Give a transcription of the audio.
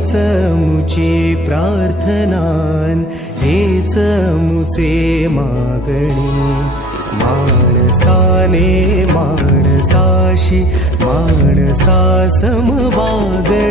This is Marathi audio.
हेच मुची प्रार्थनान, हेच मुचे मागणी. माणसाने माणसाशी माणसा सम वागणी.